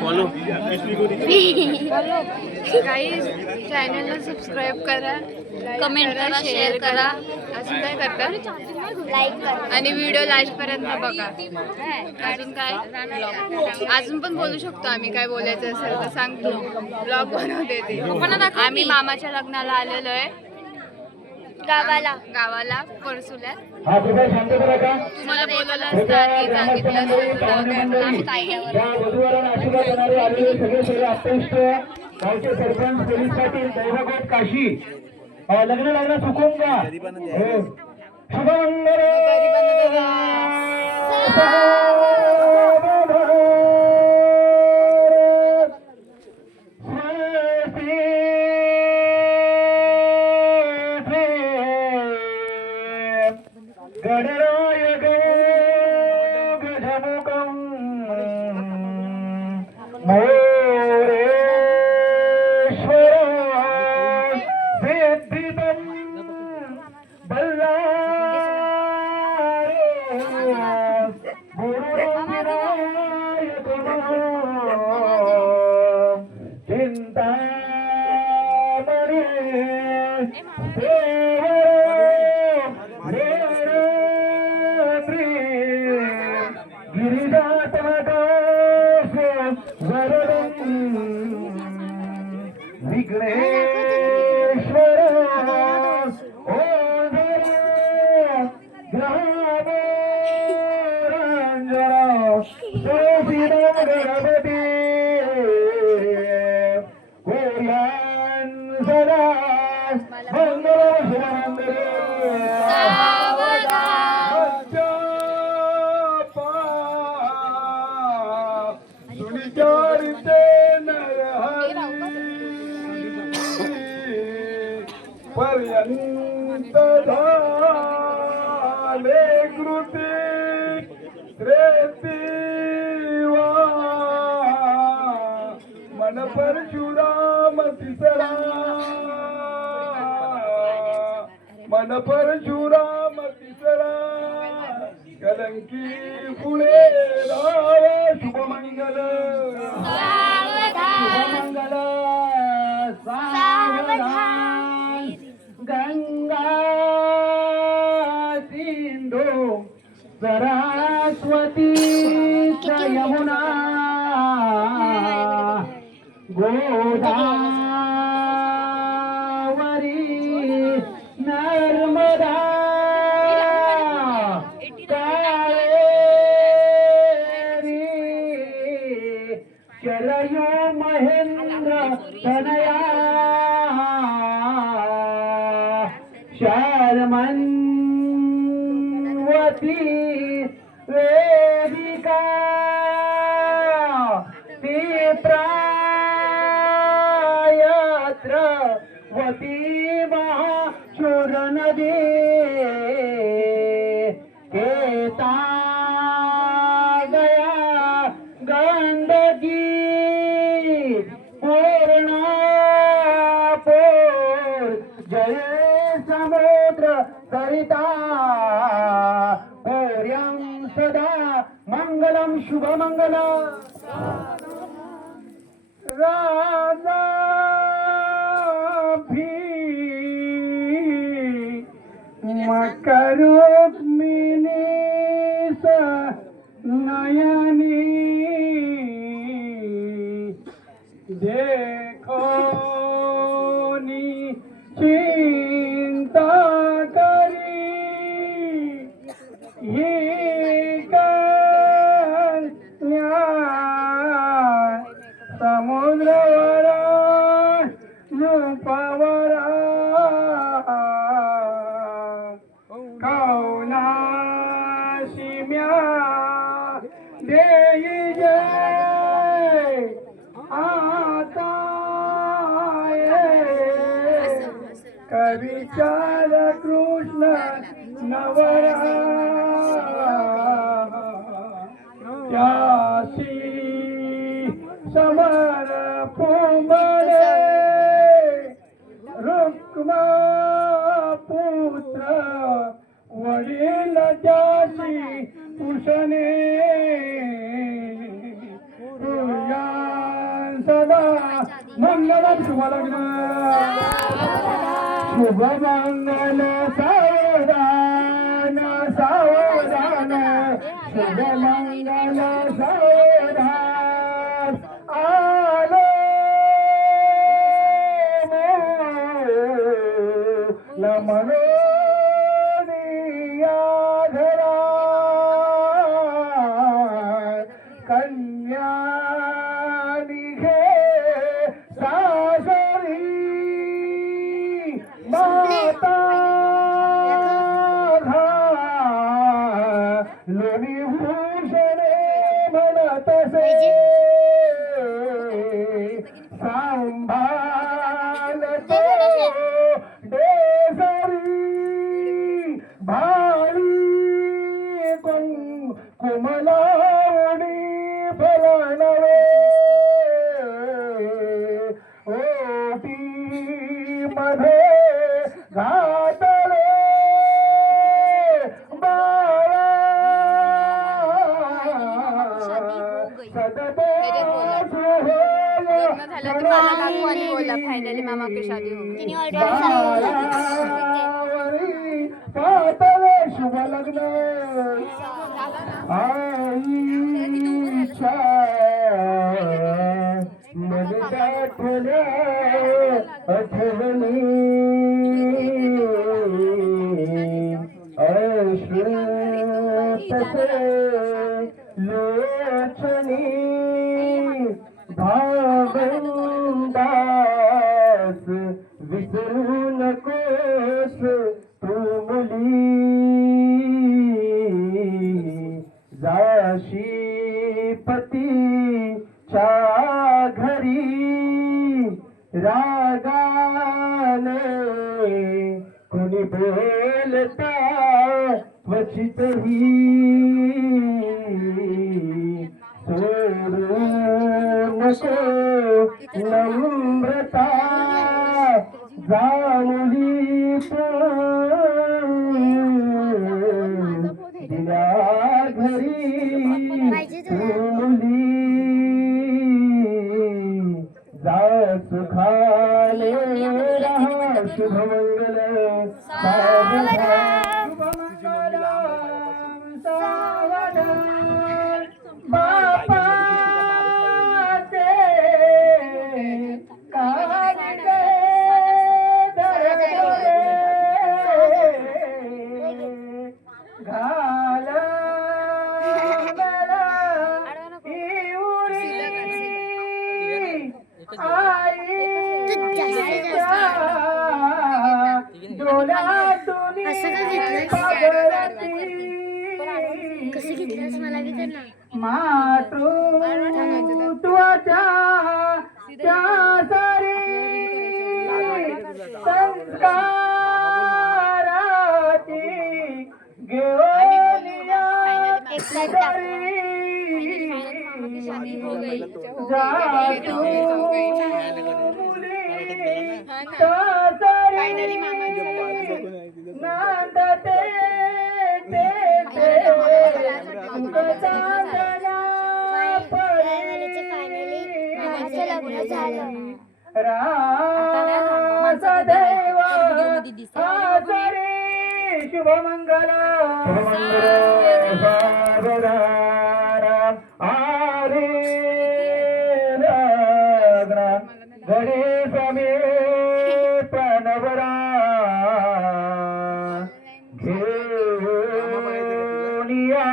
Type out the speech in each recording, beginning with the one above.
Follow guys चॅनलला subscribe करा, comment करा, शेअर करा, अजून काय करता, लाईक करा आणि व्हिडिओ लास्ट पर्यंत बघा. अजून काय अजून पण बोलू शकतो आम्ही, काय बोलायचं असेल तर सांगतो. ब्लॉग बनवते ते. आम्ही मामाच्या लग्नाला आलेलो आहे गावाला परसुल्यात. तुम्हाला बोलवलं असतं आणि सांगितलं असतं काय गावचे सरपंच पोलीस पाटील दैवगोट काशी लग्न लागला चुकून का शुभमंगल गणराय गो गजमुखं पर्यंत झाले कृती त्रेतीवा मन परशुराम तिसरा मन परशुराम तिसरा कलंकी पुढे राव शुभमंगल शुभमंगल सावधान गंगा सिंधू सरस्वती यमुना गोदावरी नर्मदा कावेरी चलयो महेंद्र तनया शर्मन्वती वेदिका प्रायत्र वती महाशूर नदी केता गया गंदगी पूर्णापूर जय समुद्र सरिता गौर्यं सदा मंगलम शुभमंगल राजा मकरुक्मिणी नयनी देखो चिंता करी ही कन्या समुद्रवरा रूपवरा कौनाशिम्या देई जय आता कविचार कृष्ण नवरा त्यासी समर पुमरे रुक्मा पुत्र वडील त्यासी पुषणे सदा मंगलम शुभलग्न शुभमंगल सावधान सावधान शुभमंगल सावधान आलो लमनोनिया घरा कन्या निघे सासरी माता लोणी भूषणे म्हणत से सांभाळतो डेसरी भाळी कुमलावणी फलनवे ओटी मध्ये घातले बाळा सदबो लग्न झालं की मला लागू आणि बोला फायनली मामा की शादी हो गई. पातळे शुभ लग्न आईच्या मनात ठेवल्या आठवणी अश्रुतसे लोचनी भावंदास विसरू नकोस तू मुली जाशी पतीच्या घरी रागाने कोणी बोलता क्वचितही सोडू नको नम्रता जाणली दिल्या घरी मुली जा सुखाने रहा शुभमंगल बापा कसं घेतलंस मला बी कर ना. मातृत्वाच्या त्या सारी संस्काराची घेऊनिया शादी हो गई. जातू मुली त्या फायनली मामा नांदते शुभमंगल आरे गणेश मे प्रणवरा घेऊनिया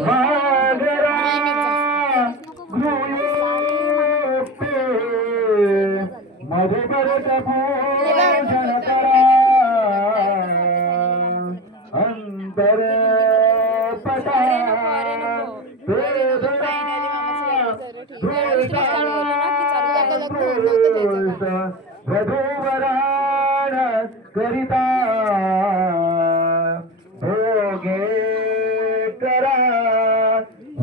वागरा मधुबरट भूषण करा अंतर पटा वधूवराण करिता भोगे करा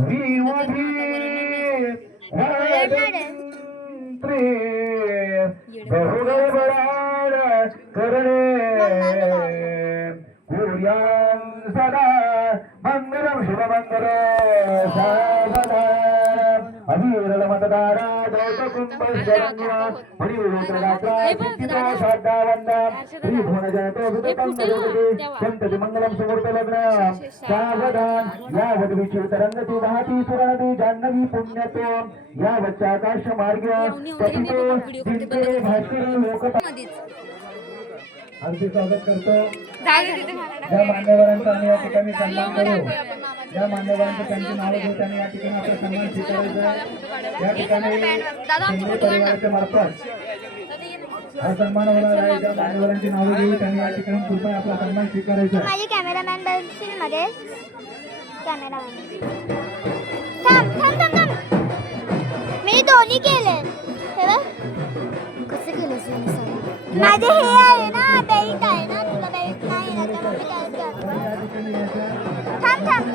विवधी बहुगवराण करणे कुर्यां सदा मंगलम शुभमंगल साधना विरल मतदारा गौतकुंभ शरण्य हरिवरात्रा चित्ता श्रद्धा वंदा श्री भुवन जनतो विदुतंगोदे संतति मंगलम सुमूर्त लग्न सावधान या वधवीची उतरंगती वाहती सुरनदी जान्हवी पुण्यतो या वच्चाकाश मार्ग पतितो दिनकरे भास्कर लोकता अगदी स्वागत करतो या मान्यवरांचा आम्ही या ठिकाणी सन्मान करू या मान्यवरांचं त्यांची नावं घेऊन आणि या ठिकाणी आपला सन्मान स्वीकारायचा या ठिकाणी शिंदे परिवाराच्या मार्फत हा सन्मान होणार आहे ज्या मान्यवरांची नावं घेऊन त्यांनी या ठिकाणी कृपया आपला सन्मान स्वीकारायचा आहे. माझे कॅमेरामॅन बनशील मध्ये कॅमेरामॅन थांब थांब थांब थांब मी दोन्ही केले हे बघ कसं केलं माझे हे आहे ना बेल्ट आहे ना तुला बेल्ट नाही ना त्यामुळे मी काय थांब थांब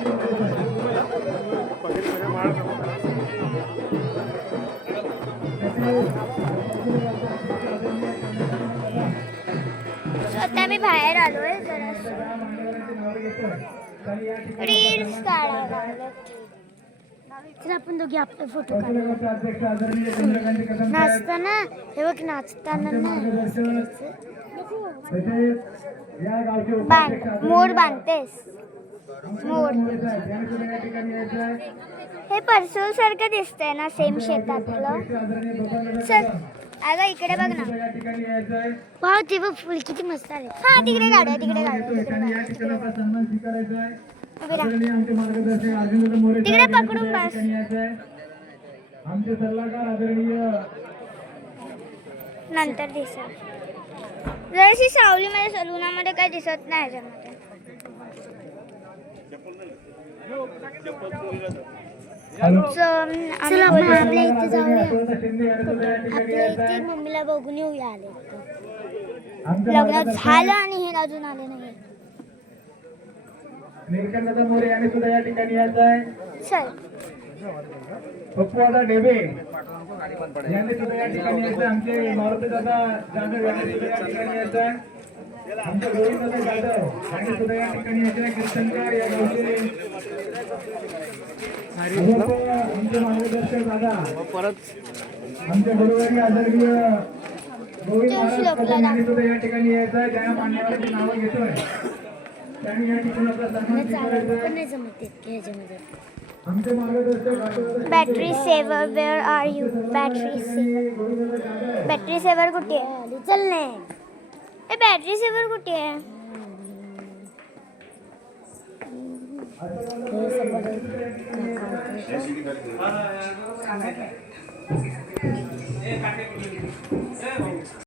आता मी बाहेर आलोय जरा रील्स काढायला आपण दोघी आपले फोटो काढू नाचताना हे बघ नाचताना ना मोर बांधतेस मोर हे परसूल सारखं दिसतंय ना सेम शेतातलं चल अगं इकडे बघ ना वाव ती बघ फुल किती मस्त आहे हा तिकडे काढूया तिकडे तिकडे पकडून बस आमचे सल्लागार आदरणीय नंतर दिसत जराशी सावलीमध्ये सलुनामध्ये काही दिसत नाही ह्याच्यामध्ये आपल्या इथे जाऊया आपल्या इथे मम्मीला बघून येऊया आले लग्न झालं आणि हे अजून आले नाही निरकंदाचा मोरे यांनी सुद्धा या ठिकाणी यायचं आहे. चल पप्पूदादा डेबे यांनी सुद्धा या ठिकाणी यायचं आहे. आमचे मारुती दादा जाधव यांनी सुद्धा या ठिकाणी यायचं आहे. आमचे गोविंददादा जाधव यांनी सुद्धा या ठिकाणी यायचं आहे. कीर्तनकार या गावचे आमचे मार्गदर्शक दादा परत आमचे गुरुवारी आदरणीय गोविंद महाराज यांनी सुद्धा या ठिकाणी यायचं आहे. ज्या मान्यवरांची नावं घेतोय त्यांनी या ठिकाणी आपला सन्मान स्वीकारायचा आहे. आमचे मार्गदर्शक battery saver where are you battery saver कुठे आहे चल ने ए बॅटरी सेवर कुठे आहे